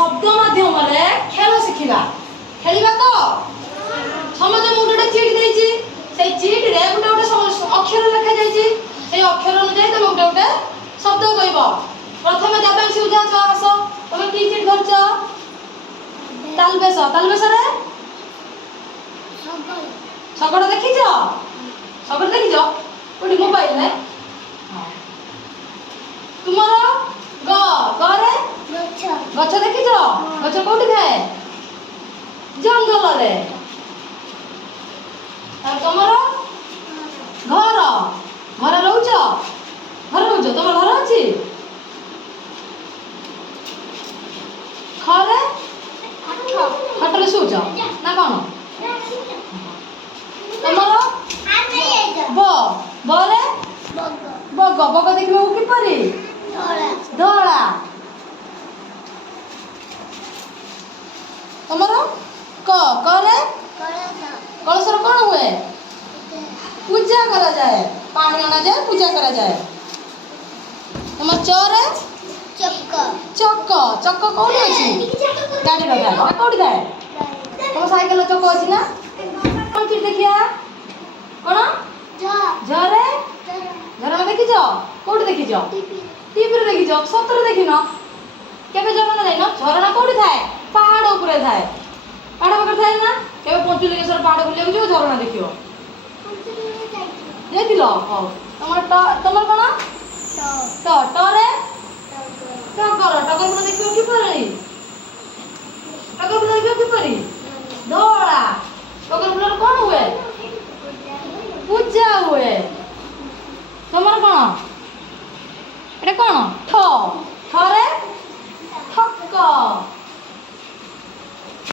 শব্দ মাধ্যমে খেল শিখিবা খেলিবা তো সমস্ত মু গোটে চিট দিয়েছি সেই চিট রে গোটে গোটে অক্ষর লেখা যাইছি সেই অক্ষর অনুযায়ী তুমি গোটে গোটে শব্দ কইব প্রথমে দেবাংশী উঠে আস আস তুমি কি চিট ধরছ তালবেশ তালবেশরে শগড় দেখিছ শগড় দেখিছ কোটি মোবাইল নে তোমার গ গরে গছ দেখিছ গছ কোটি থাকে জঙ্গলরে আর তোমার ঘর ঘরে রହୁଛ ঘরে রହୁଛ তোমার ঘর আছে ঘরে খଟরে শুছ না কোন তোমার ব বরে বগ বগ দেখিବାକୁ কিপରି ଧଳା ତମର କ କରେ କଳସର କଣ ହୁଏ ପୂଜା କରାଯାଏ ପାଣି ଅଣାଯାଏ ପୂଜା କରାଯାଏ ତମ ଚରେ ଚକ ଚକ କୋଉଠି ଅଛି ଗାଡ଼ିର ଥାଏ କୋଉଠି ଥାଏ ତମ ସାଇକେଲ ଚକ ଅଛି ନା କଣ ଚିଠି ଦେଖିଆ କଣ ଝରେ ଝରଣା ଦେଖିଛ କୋଉଠି ଦେଖିଛ ଟିଭିରେ ଦେଖିଛ ସତରେ ଦେଖିନ କେବେ ଝରଣା ଯାଇନ ଝରଣା କୋଉଠି ଥାଏ ପାହାଡ଼ ଉପରେ ଥାଏ ପାହାଡ଼ ପାଖରେ ଥାଏ ନା କେବେ ପଞ୍ଚଲିଙ୍ଗେଶ୍ୱର ପାହାଡ଼ ବୁଲିବାକୁ ଯିବ ଝରଣା ଦେଖିବ ଯାଇଥିଲ ହଉ ତମର କଣ ଟରେ ଟଗର ଟଗର ଫୁଲ ଦେଖିବ କିପରି ଟଗର ଫୁଲ ଦେଖିବ କିପରି ଧଳା ଟଗର ଫୁଲର କଣ ହୁଏ ପୂଜା ହୁଏ ତମର କଣ এটা কোন ঠ ঠরে ঠক